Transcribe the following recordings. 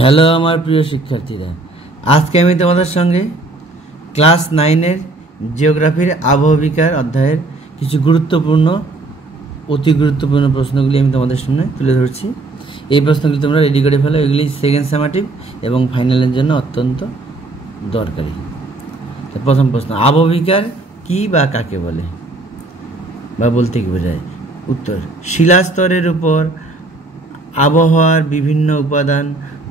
Hello আমার প্রিয় শিক্ষার্থীরা, আজকে আমি তোমাদের সঙ্গে ক্লাস 9-এর জিওগ্রাফির আবহবিকার অধ্যায়ের কিছু অতি গুরুত্বপূর্ণ প্রশ্নগুলি আমি তোমাদের সামনে তুলে ধরছি। এই প্রশ্নগুলি তোমরা রেডি করে ফেলো, এগুলি সেকেন্ড সামেটিভ এবং ফাইনালের জন্য অত্যন্ত দরকারি। প্রথম প্রশ্ন, আবহবিকার কি বা কাকে বলে বা বলতে কি বোঝায়? উত্তর, শিলাস্তরের উপর আবহাওয়ার বিভিন্ন উপাদান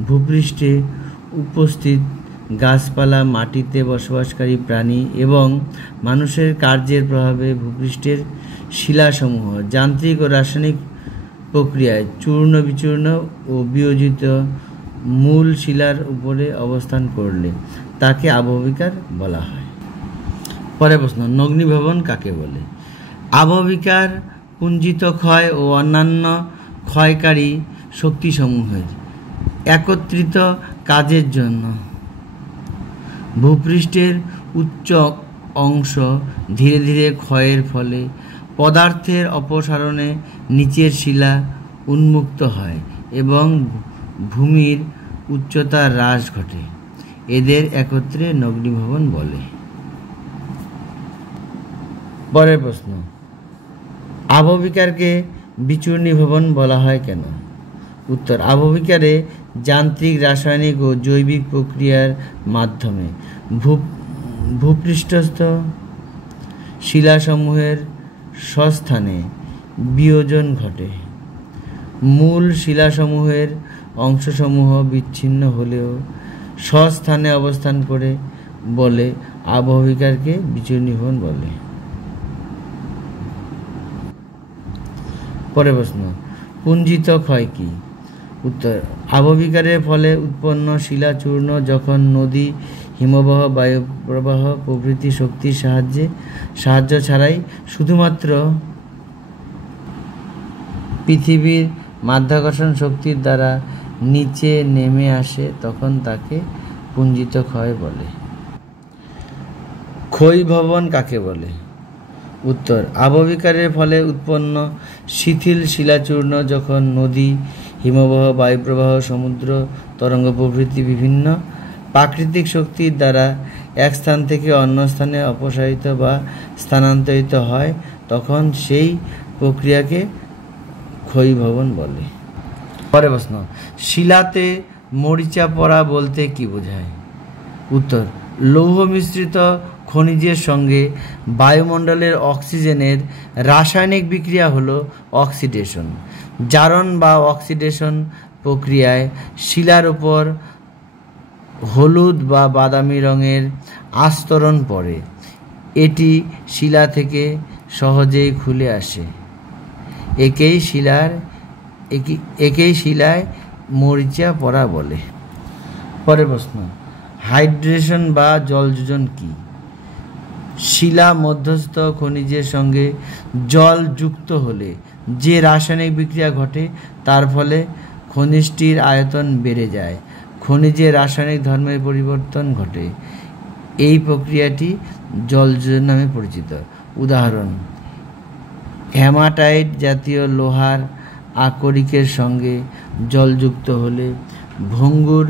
ভূপৃষ্ঠে উপস্থিত গাছপালা, মাটিতে বসবাসকারী প্রাণী এবং মানুষের কার্যের প্রভাবে ভূপৃষ্ঠের শিলাসমূহ যান্ত্রিক ও রাসায়নিক প্রক্রিয়ায় চূর্ণ বিচূর্ণ ও বিয়োজিত মূল শিলার উপরে অবস্থান করলে তাকে আবহবিকার বলা হয়। পরের প্রশ্ন, নগ্নীভবন কাকে বলে? আবহবিকার পুঞ্জিত ক্ষয় ও অন্যান্য ক্ষয়কারী শক্তিসমূহের একত্রিত কাজের জন্য ভূপৃষ্ঠের উচ্চ অংশ ধীরে ধীরে ক্ষয়ের ফলে পদার্থের অপসারণে নিচের শিলা উন্মুক্ত হয় এবং ভূমির উচ্চতা হ্রাস ঘটে। এদের একত্রে নগ্নীভবন বলে। পরের প্রশ্ন, আবহবিকারকে বিচূর্ণীভবন বলা হয় কেন? উত্তর, আবহবিকারে যান্ত্রিক, রাসায়নিক ও জৈবিক প্রক্রিয়ার মাধ্যমে ভূপৃষ্ঠস্থ শিলাসমূহের স্বস্থানে বিয়োজন ঘটে। মূল শিলাসমূহের অংশসমূহ বিচ্ছিন্ন হলেও স্বস্থানে অবস্থান করে বলে আবহবিকারকে বিচূর্ণীভবন বলে। পরের প্রশ্ন, পুঞ্জিত ক্ষয় কি? উত্তর, আবহবিকারের ফলে উৎপন্ন শিলাচূর্ণ যখন নদী, হিমবাহ, বায়ুপ্রবাহ প্রভৃতি শক্তির সাহায্য ছাড়াই শুধুমাত্র পৃথিবীর মাধ্যাকর্ষণ শক্তির দ্বারা নিচে নেমে আসে তখন তাকে পুঞ্জিত ক্ষয় বলে। ক্ষয়ীভবন কাকে বলে? উত্তর, আবহবিকারের ফলে উৎপন্ন শিথিল শিলাচূর্ণ যখন নদী, হিমবাহ, বায়ুপ্রবাহ, সমুদ্র তরঙ্গ প্রভৃতি বিভিন্ন প্রাকৃতিক শক্তির দ্বারা এক স্থান থেকে অন্য স্থানে অপসারিত বা স্থানান্তরিত হয় তখন সেই প্রক্রিয়াকে ক্ষয়ীভবন বলে। পরের প্রশ্ন, শিলাতে মরিচা পড়া বলতে কি বোঝায়? উত্তর, লৌহ মিশ্রিত খনিজের সঙ্গে বায়ুমণ্ডলের অক্সিজেনের রাসায়নিক বিক্রিয়া হলো অক্সিডেশন। জারণ বা অক্সিডেশন প্রক্রিয়ায় শিলার উপর হলুদ বা বাদামি রঙের আস্তরণ পড়ে। এটি শিলা থেকে সহজেই খুলে আসে। একেই শিলায় মরিচা পড়া বলে। পরের প্রশ্ন, হাইড্রেশন বা জলযোজন কি? শিলা মধ্যস্থ খনিজের সঙ্গে জল যুক্ত হলে যে রাসায়নিক বিক্রিয়া ঘটে তার ফলে খনিজটির আয়তন বেড়ে যায়, খনিজের রাসায়নিক ধর্মের পরিবর্তন ঘটে। এই প্রক্রিয়াটি জলযোজন নামে পরিচিত। উদাহরণ, হেমাটাইট জাতীয় লোহার আকরিকের সঙ্গে জলযুক্ত হলে ভঙ্গুর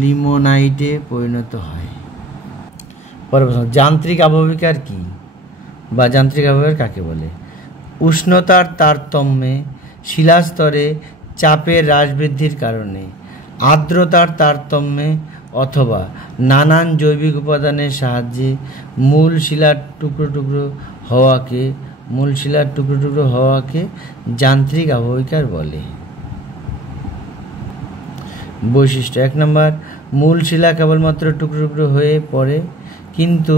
লিমোনাইটে পরিণত হয়। পরের প্রশ্ন, যান্ত্রিক আবহবিকার কি বা যান্ত্রিক আবহবিকার কাকে বলে? উষ্ণতার তারতম্যে, শিলাস্তরে চাপের হ্রাস বৃদ্ধির কারণে, আর্দ্রতার তারতম্যে অথবা নানান জৈবিক উপাদানের সাহায্যে মূল শিলার টুকরো টুকরো হওয়াকে যান্ত্রিক আবহবিকার বলে। বৈশিষ্ট্য, 1 নম্বর, মূল শিলা কেবলমাত্র টুকরো টুকরো হয়ে পড়ে কিন্তু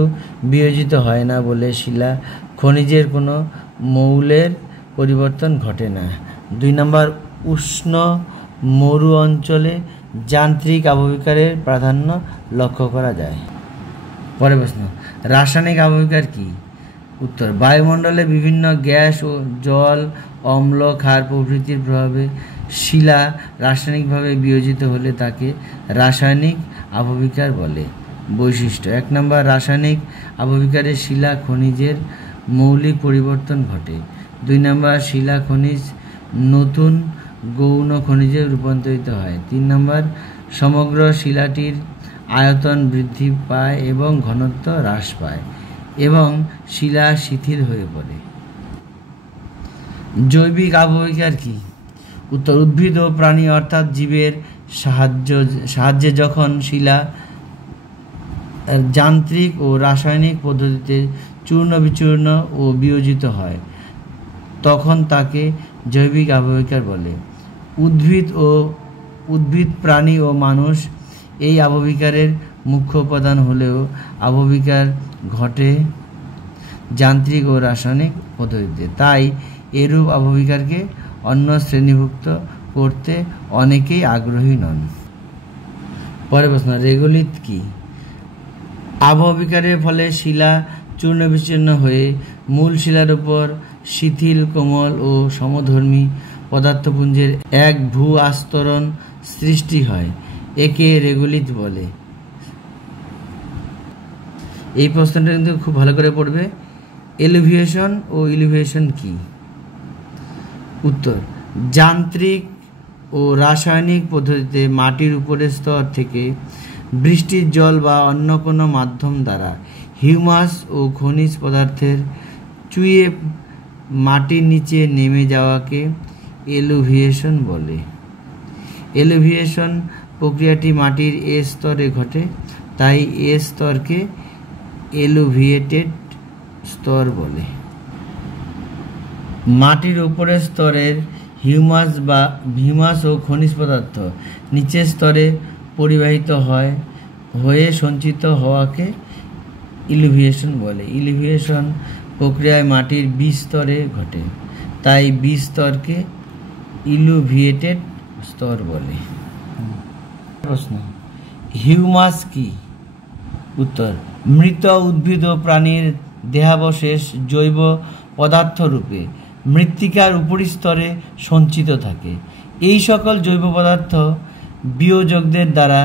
বিয়োজিত হয় না বলে শিলা খনিজের কোনো মৌলের পরিবর্তন ঘটে না। 2 নম্বর, উষ্ণ মরু অঞ্চলে যান্ত্রিক আবহবিকারের প্রাধান্য লক্ষ্য করা যায়। পরের প্রশ্ন, রাসায়নিক আবহবিকার কি? উত্তর, বায়ুমণ্ডলে বিভিন্ন গ্যাস ও জল, অম্ল, ক্ষার প্রভৃতির প্রভাবে শিলা রাসায়নিকভাবে বিয়োজিত হলে তাকে রাসায়নিক আবহবিকার বলে। বৈশিষ্ট্য, 1 নম্বর, রাসায়নিক আবহবিকারে শিলা খনিজের মৌলিক পরিবর্তন ঘটে। 2 নম্বর, শিলা খনিজ নতুন গৌণ খনিজে রূপান্তরিত হয়। 3 নম্বর, সমগ্র শিলাটির আয়তন বৃদ্ধি পায় এবং ঘনত্ব হ্রাস পায় এবং শিলা শিথিল হয়ে পড়ে। জৈবিক আবহবিকার কি? উত্তর, উদ্ভিদ ও প্রাণী অর্থাৎ জীবের সাহায্যে যখন শিলা যান্ত্রিক ও রাসায়নিক পদ্ধতিতে চূর্ণ বিচূর্ণ ও বিয়োজিত হয় তখন তাকে জৈবিক আবহবিকার বলে। উদ্ভিদ প্রাণী ও মানুষ এই আবহবিকারের মুখ্য উপাদান হলেও আবহবিকার ঘটে যান্ত্রিক ও রাসায়নিক পদ্ধতিতে। তাই এরূপ আবহবিকারকে অন্য শ্রেণীভুক্ত করতে অনেকেই আগ্রহী নন। পরের প্রশ্ন, রেগোলিথ কি? আবহবিকারের ফলে শিলা চূর্ণ বিচূর্ণ হয়ে মূল শিলার উপর শিথিল, কোমল ও সমধর্মী পদার্থপুঞ্জের এক ভূ আস্তরণ সৃষ্টি হয়। একে রেগোলিথ বলে। এই প্রশ্নটা কিন্তু খুব ভালো করে পড়বে। এলুভিয়েশন ও ইলিভিয়েশন কি? উত্তর, যান্ত্রিক ও রাসায়নিক পদ্ধতিতে মাটির উপরের স্তর থেকে বৃষ্টির জল বা অন্য কোনো মাধ্যম দ্বারা হিউমাস ও খনিজ পদার্থের চুইয়ে মাটির নিচে নেমে যাওয়াকে এলুভিয়েশন বলে। এলুভিয়েশন প্রক্রিয়াটি মাটির এ স্তরে ঘটে, তাই এ স্তরকে এলুভিয়েটেড স্তর বলে। মাটির উপরের স্তরের হিউমাস ও খনিজ পদার্থ নিচের স্তরে পরিবাহিত হয়ে সঞ্চিত হওয়াকে ইলুভিয়েশন বলে। ইলুভিয়েশন প্রক্রিয়ায় মাটির বীজ স্তরে ঘটে, তাই বীজ স্তরকে ইলুভিয়েটেড স্তর বলে। প্রশ্ন, হিউমাস কি? উত্তর, মৃত উদ্ভিদ ও প্রাণীর দেহাবশেষ জৈব পদার্থ রূপে মৃত্তিকার উপরিস্তরে সঞ্চিত থাকে। এই সকল জৈব পদার্থ বিয়োজকদের দ্বারা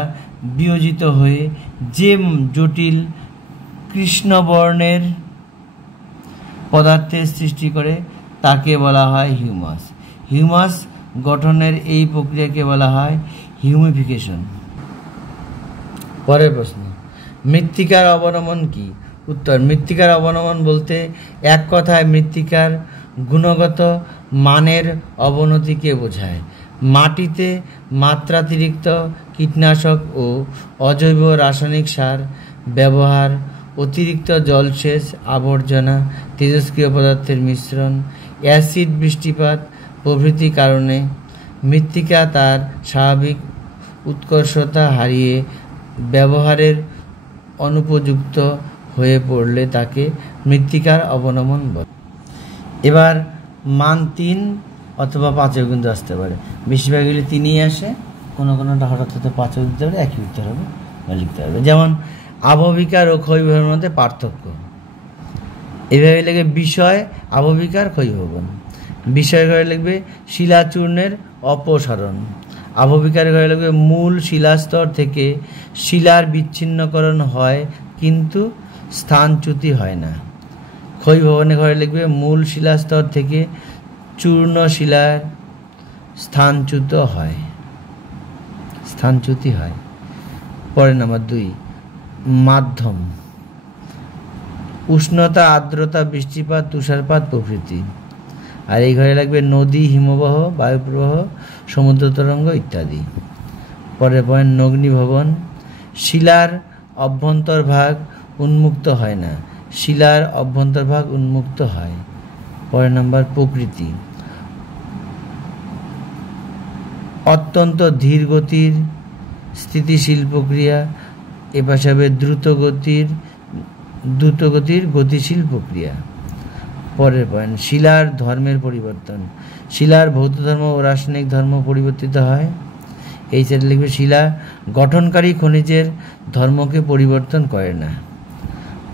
বিয়োজিত হয়ে যে জটিল কৃষ্ণবর্ণের পদার্থের সৃষ্টি করে তাকে বলা হয় হিউমাস। হিউমাস গঠনের এই প্রক্রিয়াকে বলা হয় হিউমিফিকেশন। পরের প্রশ্ন, মৃত্তিকার অবনমন কি? উত্তর, মৃত্তিকার অবনমন বলতে এক কথায় মৃত্তিকার গুণগত মানের অবনতিকে বোঝায়। মাটিতে মাত্রাতিরিক্ত কীটনাশক ও অজৈব রাসায়নিক সার ব্যবহার, অতিরিক্ত জলসেচ, আবর্জনা, তেজস্ক্রিয় পদার্থের মিশ্রণ, অ্যাসিড বৃষ্টিপাত প্রভৃতি কারণে মৃত্তিকা তার স্বাভাবিক উৎকর্ষতা হারিয়ে ব্যবহারের অনুপযুক্ত হয়ে পড়লে তাকে মৃত্তিকার অবনমন বলে। এবার মান 3 অথবা 5-এও কিন্তু আসতে পারে। বেশিরভাগগুলি 3ই আসে, কোনোটা হঠাৎ হতে 5-ও দিতে পারে, একই উত্তর হবে বা লিখতে হবে। যেমন আবহবিকার ও ক্ষয়ভবনের মধ্যে পার্থক্য। এভাবে লিখবে বিষয় আবহবিকার ক্ষয়ভবন। বিষয় ঘরে লিখবে শিলাচূর্ণের অপসারণ। আবহবিকার ঘরে লিখবে মূল শিলাস্তর থেকে শিলার বিচ্ছিন্নকরণ হয় কিন্তু স্থানচ্যুতি হয় না। ক্ষয়ভবনের ঘরে লিখবে মূল শিলাস্তর থেকে চূর্ণ শিলার স্থানচ্যুতি হয়। পরের নাম্বার 2, মাধ্যম। উষ্ণতা, আর্দ্রতা, বৃষ্টিপাত, তুষারপাত প্রভৃতি। আর এই ঘরে লাগবে নদী, হিমবাহ, বায়ুপ্রবাহ, সমুদ্র তরঙ্গ ইত্যাদি। পরের পয়েন্ট, নগ্নীভবন। শিলার অভ্যন্তরভাগ উন্মুক্ত হয় না, শিলার অভ্যন্তরভাগ উন্মুক্ত হয়। পরের নাম্বার, প্রকৃতি। অত্যন্ত ধীর গতির স্থিতিশীল প্রক্রিয়া, এপাশে হবে দ্রুত গতির গতিশীল প্রক্রিয়া। পরের পয়েন্ট, শিলার ধর্মের পরিবর্তন। শিলার ভৌত ধর্ম ও রাসায়নিক ধর্ম পরিবর্তিত হয়। এই সাইডে লিখবে শিলা গঠনকারী খনিজের ধর্মকে পরিবর্তন করে না।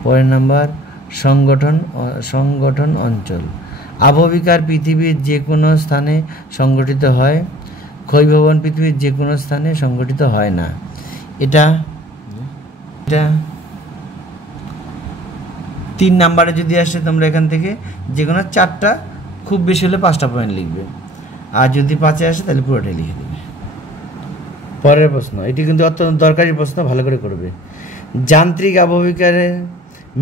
পরের নাম্বার, সংগঠন অঞ্চল। আবহবিকার পৃথিবীর যে কোনো স্থানে সংগঠিত হয়, ক্ষয়ভবন পৃথিবীর যে কোনো স্থানে সংগঠিত হয় না। এটা 3 নাম্বারে যদি আসে তোমরা এখান থেকে যে কোনো 4টা, খুব বেশি হলে 5টা পয়েন্ট লিখবে। আর যদি 5-এ আসে তাহলে পুরোটাই লিখে দেবে। পরের প্রশ্ন, এটি কিন্তু অত্যন্ত দরকারি প্রশ্ন, ভালো করে করবে। যান্ত্রিক আবহবিকারের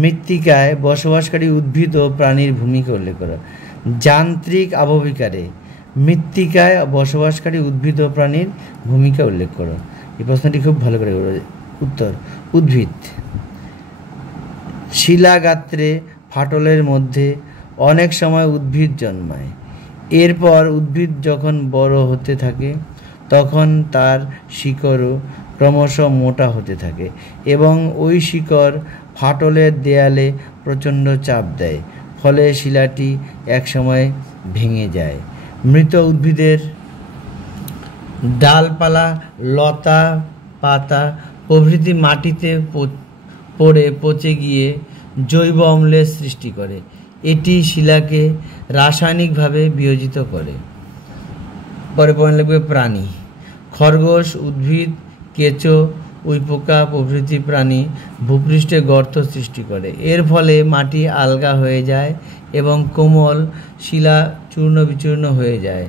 মৃত্তিকায় বসবাসকারী উদ্ভিদ ও প্রাণীর ভূমিকা উল্লেখ করো। যান্ত্রিক আবহবিকারে মৃত্তিকায় বসবাসকারী উদ্ভিদ ও প্রাণীর ভূমিকা উল্লেখ করো। এই প্রশ্নটি খুব ভালো করে করবে। উত্তর, উদ্ভিদ। শিলাগাত্রে ফাটলের মধ্যে অনেক সময় উদ্ভিদ জন্মায়। এরপর উদ্ভিদ যখন বড় হতে থাকে তখন তার শিকড়ও ক্রমশ মোটা হতে থাকে এবং ওই শিকড় ফাটলের দেয়ালে প্রচণ্ড চাপ দেয়, ফলে শিলাটি একসময় ভেঙে যায়। মৃত উদ্ভিদের ডালপালা, লতা পাতা প্রভৃতি মাটিতে পড়ে পচে গিয়ে জৈব অম্লের সৃষ্টি করে। এটি শিলাকে রাসায়নিকভাবে বিয়োজিত করে। পরে পয়েন্ট লিখবে প্রাণী। খরগোশ, উদ্ভিদ, কেঁচো, উইপোকা প্রভৃতি প্রাণী ভূপৃষ্ঠে গর্ত সৃষ্টি করে। এর ফলে মাটি আলগা হয়ে যায় এবং কোমল শিলা চূর্ণ বিচূর্ণ হয়ে যায়।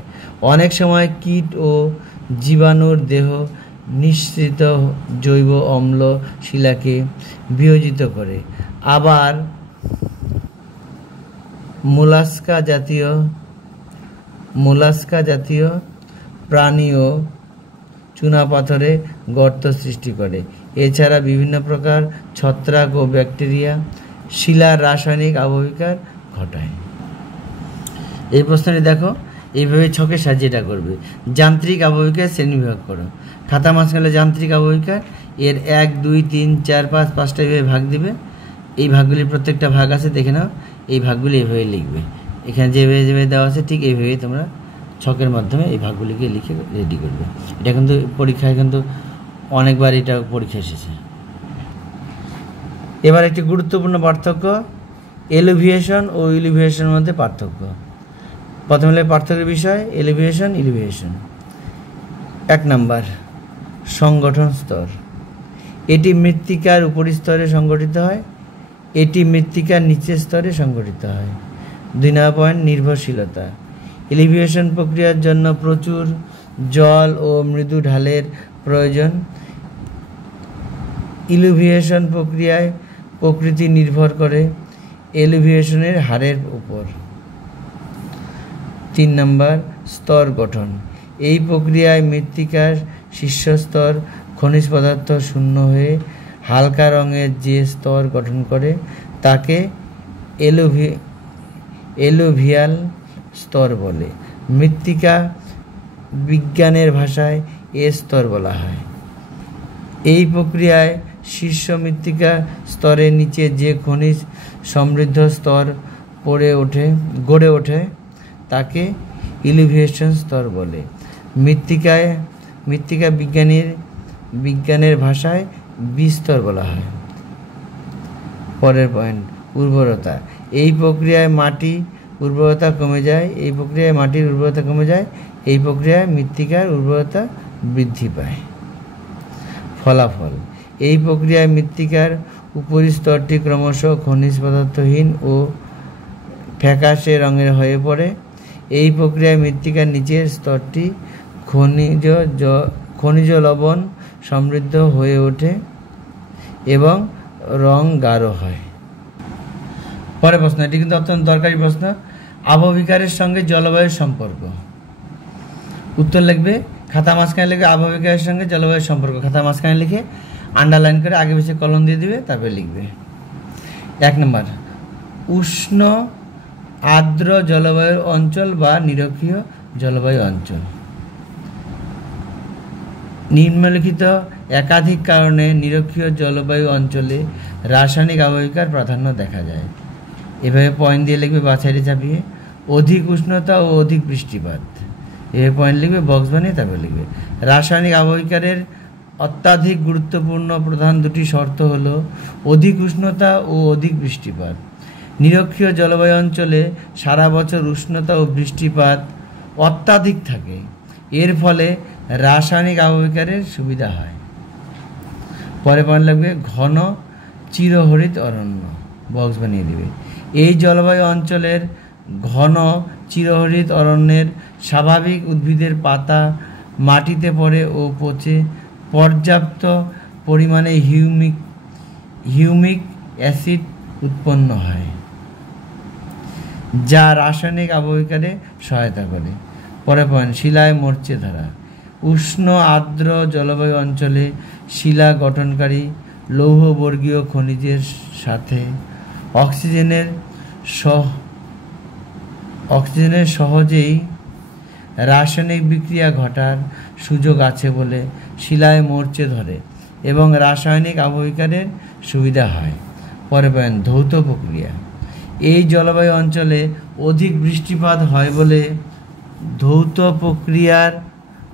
অনেক সময় কীট ও জীবাণুর দেহ নিঃসৃত জৈব অম্ল শিলাকে বিয়োজিত করে। আবার মোলাস্কা জাতীয় প্রাণীও চুনাপাথরে গর্ত সৃষ্টি করে। এছাড়া বিভিন্ন প্রকার ছত্রাক ও ব্যাকটেরিয়া শিলার রাসায়নিক আবহবিকার ঘটায়। এই প্রশ্নটি দেখো, এইভাবে ছকে সাজিয়ে এটা করবে। যান্ত্রিক আবহবিকার শ্রেণীবিভাগ করো। খাতা মাঝখানে যান্ত্রিক আবহবিকার এর 1, 2, 3, 4, 5 5টা এভাবে ভাগ দিবে। এই ভাগগুলির প্রত্যেকটা ভাগ আছে, দেখে নাও। এই ভাগগুলি এভাবে লিখবে। এখানে যেভাবে দেওয়া আছে ঠিক এইভাবেই তোমরা ছকের মাধ্যমে এই ভাগগুলিকে লিখে রেডি করবে। এটা কিন্তু পরীক্ষায় কিন্তু অনেকবার এটা পরীক্ষা এসেছে। এবার একটি গুরুত্বপূর্ণ পার্থক্য, এলিভিয়েশন ও ইলিভিয়েশনের মধ্যে পার্থক্য। প্রথমে পার্থক্যের বিষয় এলিভিয়েশন। 1 নাম্বার, সংগঠন স্তর। এটি মৃত্তিকার উপরিস্তরে সংগঠিত হয়, এটি মৃত্তিকার নিচের স্তরে সংগঠিত হয়। 2 নম্বর পয়েন্ট, নির্ভরশীলতা। এলিভিয়েশন প্রক্রিয়ার জন্য প্রচুর জল ও মৃদু ঢালের প্রয়োজন। ইলিভিয়েশন প্রক্রিয়ায় প্রকৃতি নির্ভর করে এলিভিয়েশনের হারের উপর। 3 নম্বর, স্তর গঠন। এই প্রক্রিয়ায় মৃত্তিকার শীর্ষস্তর খনিজ পদার্থ শূন্য হয়ে হালকা রঙের যে স্তর গঠন করে তাকে এলুভিয়াল স্তর বলে। মৃত্তিকা বিজ্ঞানের ভাষায় এ স্তর বলা হয়। এই প্রক্রিয়ায় শীর্ষ মৃত্তিকা স্তরের নিচে যে খনিজ সমৃদ্ধ স্তর গড়ে ওঠে তাকে ইলিভিয়েশন স্তর বলে। মৃত্তিকা বিজ্ঞানের ভাষায় বিস্তর বলা হয়। পরের পয়েন্ট, উর্বরতা। এই প্রক্রিয়ায় মাটির উর্বরতা কমে যায়। এই প্রক্রিয়ায় মৃত্তিকার উর্বরতা বৃদ্ধি পায়। ফলাফল, এই প্রক্রিয়ায় মৃত্তিকার উপরিস্তরটি ক্রমশ খনিজ পদার্থহীন ও ফ্যাকাশে রঙের হয়ে পড়ে। এই প্রক্রিয়ায় মৃত্তিকার নিচের স্তরটি খনিজ লবণ সমৃদ্ধ হয়ে ওঠে এবং রং গাঢ় হয়। পরের প্রশ্ন, এটি কিন্তু অত্যন্ত দরকারি প্রশ্ন। আবহবিকারের সঙ্গে জলবায়ুর সম্পর্ক। উত্তর লিখবে, খাতা মাঝখানে লিখবে আবহবিকারের সঙ্গে জলবায়ুর সম্পর্ক। খাতা মাঝখানে লিখে আন্ডারলাইন করে আগে পিছিয়ে কলম দিয়ে দিবে, তারপরে লিখবে। 1 নম্বর, উষ্ণ আর্দ্র জলবায়ুর অঞ্চল বা নিরক্ষীয় জলবায়ু অঞ্চল। নিম্নলিখিত একাধিক কারণে নিরক্ষীয় জলবায়ু অঞ্চলে রাসায়নিক আবহবিকার প্রাধান্য দেখা যায়। এভাবে পয়েন্ট দিয়ে লিখবে বাছাইয়ে চাপিয়ে। অধিক উষ্ণতা ও অধিক বৃষ্টিপাত। এভাবে পয়েন্ট লিখবে, বক্স বানিয়ে তারপরে লিখবে। রাসায়নিক আবহবিকারের অত্যাধিক গুরুত্বপূর্ণ প্রধান 2টি শর্ত হলো অধিক উষ্ণতা ও অধিক বৃষ্টিপাত। নিরক্ষীয় জলবায়ু অঞ্চলে সারা বছর উষ্ণতা ও বৃষ্টিপাত অত্যাধিক থাকে। এর ফলে রাসায়নিক আবহবিকারের সুবিধা হয়। পরে পয়েন্ট লাগবে ঘন চিরহরিত অরণ্য, বক্স বানিয়ে দেবে। এই জলবায়ু অঞ্চলের ঘন চিরহরিত অরণ্যের স্বাভাবিক উদ্ভিদের পাতা মাটিতে পড়ে ও পচে পর্যাপ্ত পরিমাণে হিউমিক অ্যাসিড উৎপন্ন হয়, যা রাসায়নিক আবহবিকারে সহায়তা করে। পরের পয়েন্ট, শিলায় মরচে ধরা। উষ্ণ আর্দ্র জলবায়ু অঞ্চলে শিলা গঠনকারী লৌহবর্গীয় খনিজের সাথে অক্সিজেনের সহজেই রাসায়নিক বিক্রিয়া ঘটার সুযোগ আছে বলে শিলায় মরচে ধরে এবং রাসায়নিক আবহবিকারের সুবিধা হয়। পরে পয়েন্ট, ধৌত প্রক্রিয়া। এই জলবায়ু অঞ্চলে অধিক বৃষ্টিপাত হয় বলে ধৌত প্রক্রিয়ার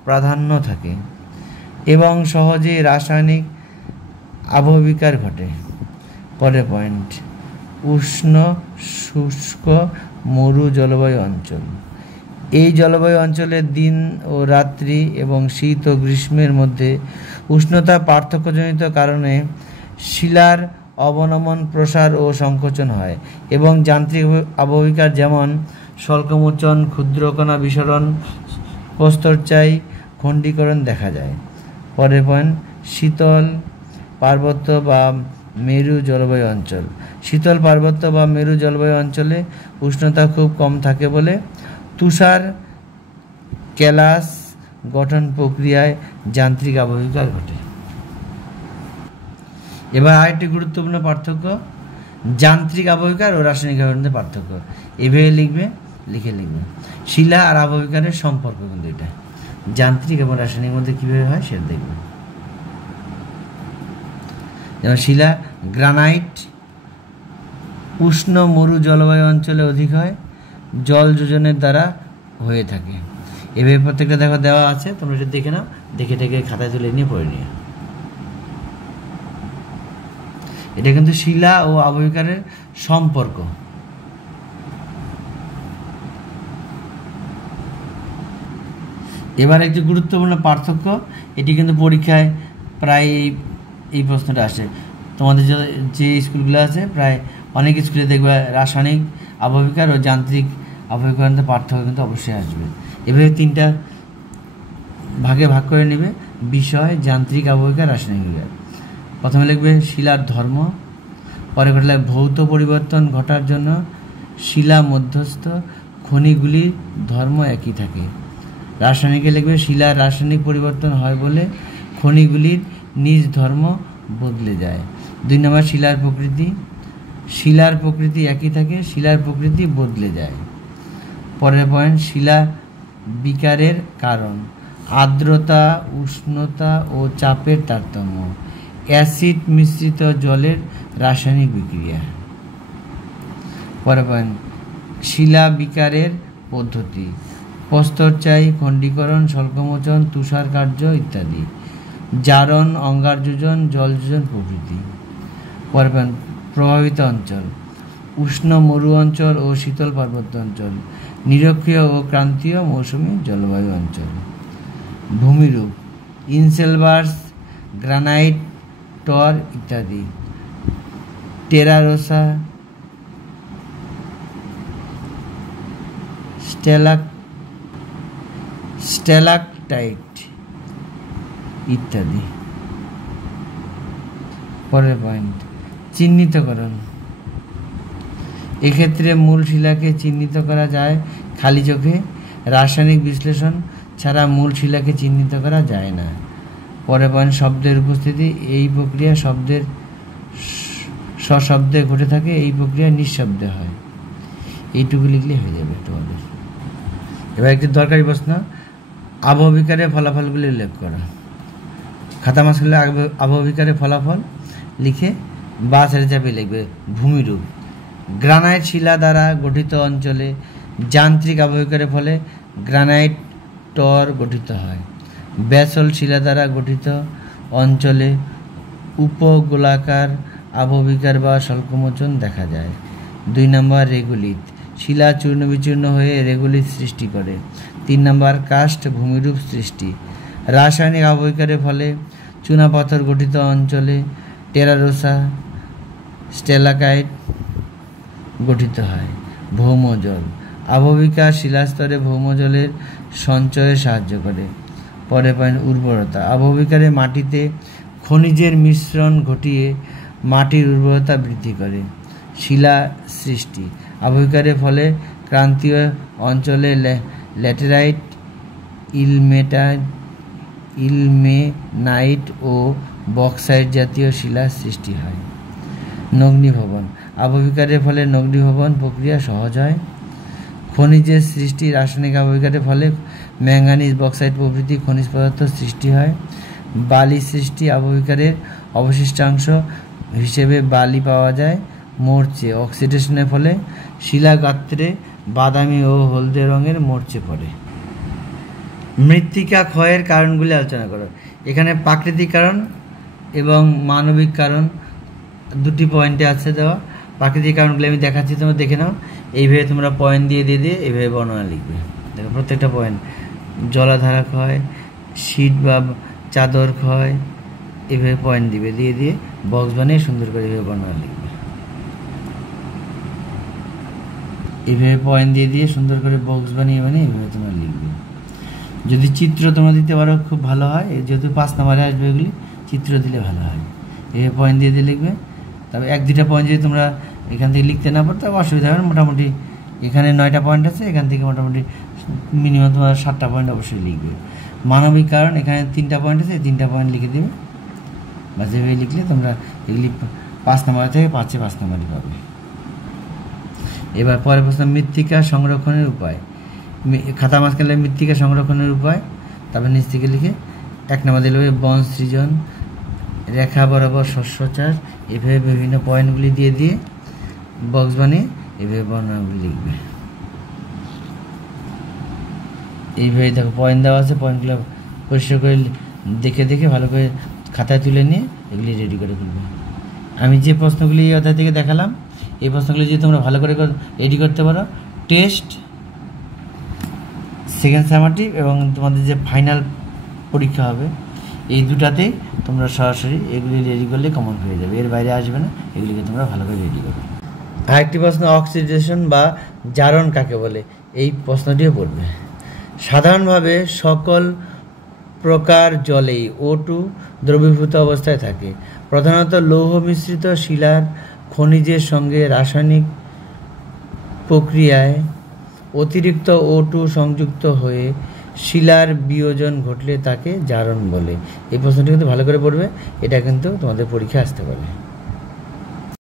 প্রাধান্য থাকে এবং সহজেই রাসায়নিক আবহবিকার ঘটে। পরের পয়েন্ট, উষ্ণ শুষ্ক মরু জলবায়ু অঞ্চল। এই জলবায়ু অঞ্চলে দিন ও রাত্রি এবং শীত ও গ্রীষ্মের মধ্যে উষ্ণতা পার্থক্যজনিত কারণে শিলার অবনমন, প্রসার ও সংকোচন হয় এবং যান্ত্রিক আবহবিকার যেমন স্বল্পমোচন, ক্ষুদ্রকণা বিসরণ, প্রস্তরচায়ী খণ্ডীকরণ দেখা যায়। পরের পয়েন্ট, শীতল পার্বত্য বা মেরু জলবায়ু অঞ্চল। শীতল পার্বত্য বা মেরু জলবায়ু অঞ্চলে উষ্ণতা খুব কম থাকে বলে তুষার কেলাস গঠন প্রক্রিয়ায় যান্ত্রিক আবহবিকার ঘটে। এবার আরেকটি গুরুত্বপূর্ণ পার্থক্য, যান্ত্রিক আবহবিকার ও রাসায়নিক আবহবিকারের পার্থক্য। এভাবে লিখবে, লিখবে শিলা আর আবহবিকারের সম্পর্ক, কিন্তু এটা যান্ত্রিক এবং রাসায়নিক মধ্যে কীভাবে হয় সেটা দেখবে। যেমন শিলা, গ্রানাইট উষ্ণ মরু জলবায়ু অঞ্চলে অধিক হয়, জল যোজনের দ্বারা হয়ে থাকে। এভাবে প্রত্যেকটা দেখো দেওয়া আছে, তোমরা এটা দেখে নাও, দেখে খাতায় তুলে নিয়ে পড়ে নিও। এটা কিন্তু শিলা ও আবহবিকারের সম্পর্ক। এবার একটি গুরুত্বপূর্ণ পার্থক্য, এটি কিন্তু পরীক্ষায় প্রায় এই প্রশ্নটা আসে। তোমাদের যে স্কুলগুলো আছে প্রায় অনেক স্কুলে দেখবে রাসায়নিক আবহবিকার ও যান্ত্রিক আবহবিকারের পার্থক্য কিন্তু অবশ্যই আসবে। এভাবে তিনটা ভাগে ভাগ করে নেবে, বিষয়, যান্ত্রিক আবহবিকার, রাসায়নিক আবহবিকার। প্রথমে লিখবে শিলার ধর্ম, পরে ঘটলে ভৌত পরিবর্তন ঘটার জন্য শিলা মধ্যস্থ খনিগুলির ধর্ম একই থাকে। রাসায়নিকে লিখবে শিলার রাসায়নিক পরিবর্তন হয় বলে খনিগুলির নিজ ধর্ম বদলে যায়। 2 নম্বর, শিলার প্রকৃতি। শিলার প্রকৃতি একই থাকে, শিলার প্রকৃতি বদলে যায়। পরের পয়েন্ট, শিলা বিকারের কারণ, আর্দ্রতা, উষ্ণতা ও চাপের তারতম্য, অ্যাসিড মিশ্রিত জলের রাসায়নিক বিক্রিয়া। পরের পয়েন্ট, শিলা বিকারের পদ্ধতি, প্রস্তরচায়ী খণ্ডীকরণ, স্বল্পমোচন, তুষার কার্য ইত্যাদি, জারণ, অঙ্গারযোজন, জলযোজন প্রভৃতি। পরের পয়েন্ট, প্রভাবিত অঞ্চল, উষ্ণ মরু অঞ্চল ও শীতল পার্বত্য অঞ্চল, নিরক্ষীয় ও ক্রান্তীয় মৌসুমী জলবায়ু অঞ্চল। ভূমিরূপ, ইনসেলবার্স, গ্রানাইট, টর ইত্যাদি, টেরারোসা, স্ট্যালাকটাইট ইত্যাদি। পরের পয়েন্ট, চিহ্নিতকরণ। এক্ষেত্রে মূল শিলাকে চিহ্নিত করা যায় খালি চোখে, রাসায়নিক বিশ্লেষণ ছাড়া মূল শিলাকে চিহ্নিত করা যায় না। পরের পয়েন্ট, শব্দের উপস্থিতি। এই প্রক্রিয়া শব্দের সশব্দে ঘটে থাকে, এই প্রক্রিয়া নিঃশব্দে হয়। এইটুকু লিখলে হয়ে যাবে তোমাদের। এবার একটি দরকারি প্রশ্ন, আবহবিকারের ফলাফলগুলি উল্লেখ করা। খাতা মাসগুলো আবহবিকারের ফলাফল লিখে বা ছেড়ে চাপিয়ে লিখবে। ভূমিরূপ, গ্রানাইট শিলা দ্বারা গঠিত অঞ্চলে যান্ত্রিক আবহবিকারের ফলে গ্রানাইট টর গঠিত হয়। ব্যাসল্ট শিলা দ্বারা গঠিত অঞ্চলে উপগোলাকার আবহবিকার বা স্বল্পমোচন দেখা যায়। 2 নম্বর, রেগুলিত, শিলা চূর্ণ বিচূর্ণ হয়ে রেগুলিত সৃষ্টি করে। 3 নম্বর, কাস্ট ভূমিরূপ সৃষ্টি। রাসায়নিক আবহবিকারের ফলে চুনাপাথর গঠিত অঞ্চলে টেরারোসা, স্ট্যালাকাইট গঠিত হয়। ভৌমজল, আবহবিকা শিলাস্তরে ভৌমজলের সঞ্চয়ে সাহায্য করে। পরের পয়েন্ট উর্বরতা। আবহবিকারে মাটিতে খনিজের মিশ্রণ ঘটিয়ে মাটির উর্বরতা বৃদ্ধি করে। শিলা সৃষ্টি। আবহবিকারের ফলে ক্রান্তীয় অঞ্চলে ল্যাটেরাইট, ইলমেনাইট ও বক্সাইট জাতীয় শিলার সৃষ্টি হয়। নগ্নীভবন। আবহবিকারের ফলে নগ্নীভবন প্রক্রিয়া সহজ হয়। খনিজের সৃষ্টি। রাসায়নিক আবহবিকারের ফলে ম্যাঙ্গানিজ, বক্সাইট প্রভৃতি খনিজ পদার্থ সৃষ্টি হয়। বালি সৃষ্টি। আবহবিকারের অবশিষ্টাংশ হিসেবে বালি পাওয়া যায়। মরচে। অক্সিডেশনের ফলে শিলা গাত্রে বাদামি ও হলদে রঙের মরচে পড়ে। মৃত্তিকা ক্ষয়ের কারণগুলি আলোচনা করো। এখানে প্রাকৃতিক কারণ এবং মানবিক কারণ দুটি পয়েন্টে আছে দেওয়া। প্রাকৃতিক কারণগুলি আমি দেখাচ্ছি, তোমরা দেখে নাও। এইভাবে তোমরা পয়েন্ট দিয়ে এইভাবে বর্ণনা লিখবে। দেখো প্রত্যেকটা পয়েন্ট। জলাধারা ক্ষয়, শীত বা চাদর ক্ষয়, এভাবে পয়েন্ট দিবে, দিয়ে বক্স বানিয়ে সুন্দর করে এভাবে বর্ণনা লিখবে। এইভাবে পয়েন্ট দিয়ে সুন্দর করে বক্স বানিয়ে এইভাবে তোমরা লিখবে। যদি চিত্র তোমরা দিতে পারো খুব ভালো হয়, যেহেতু 5 নম্বরে আসবে এগুলি, চিত্র দিলে ভালো হয়। এভাবে পয়েন্ট দিয়ে লিখবে। তবে 1-2টা পয়েন্ট যদি তোমরা এখান থেকে লিখতে না পারো তবে অসুবিধা হবে না। মোটামুটি এখানে 9টা পয়েন্ট আছে, এখান থেকে মোটামুটি মিনিমাম তোমরা 7টা পয়েন্ট অবশ্যই লিখবে। মানবিক কারণ, এখানে 3টা পয়েন্ট আছে, 3টা পয়েন্ট লিখে দেবে। বা যেভাবে লিখলে তোমরা এগুলি 5 নম্বর থেকে 5 নম্বরই পাবে। এবার পরের প্রশ্ন, মৃত্তিকা সংরক্ষণের উপায়। খাতা মাঝখানে মৃত্তিকা সংরক্ষণের উপায়, তারপর নিচ থেকে লিখে 1 নম্বর দিলে বন সৃজন, রেখা বরাবর শস্য চাষ, এভাবে বিভিন্ন পয়েন্টগুলি দিয়ে বক্স বানিয়ে এভাবে বর্ণনাগুলি লিখবে। এইভাবে দেখো পয়েন্ট দেওয়া আছে, পয়েন্টগুলো পরিষ্কার করে দেখে ভালো করে খাতায় তুলে নিয়ে এগুলি রেডি করে ফেলবে। আমি যে প্রশ্নগুলি এই অধ্যায় থেকে দেখালাম, এই প্রশ্নগুলি যদি তোমরা ভালো করে রেডি করতে পারো, টেস্ট, সেকেন্ড সামাটিভ এবং তোমাদের যে ফাইনাল পরীক্ষা হবে, এই দুটাতেই তোমরা সরাসরি এগুলি রেডি করলে কমন হয়ে যাবে, এর বাইরে আসবে না। এগুলিকে তোমরা ভালো করে রেডি করবে। আরেকটি প্রশ্ন, অক্সিডেশন বা জারণ কাকে বলে, এই প্রশ্নটিও পড়বে। সাধারণভাবে সকল প্রকার জলেই O2 দ্রবীভূত অবস্থায় থাকে। প্রধানত লৌহ মিশ্রিত শিলার খনিজের সঙ্গে রাসায়নিক প্রক্রিয়ায় অতিরিক্ত O2 সংযুক্ত হয়ে শিলার বিয়োজন ঘটলে তাকে জারণ বলে। এই প্রশ্নটি কিন্তু ভালো করে পড়বে, এটা কিন্তু তোমাদের পরীক্ষায় আসতে পারে।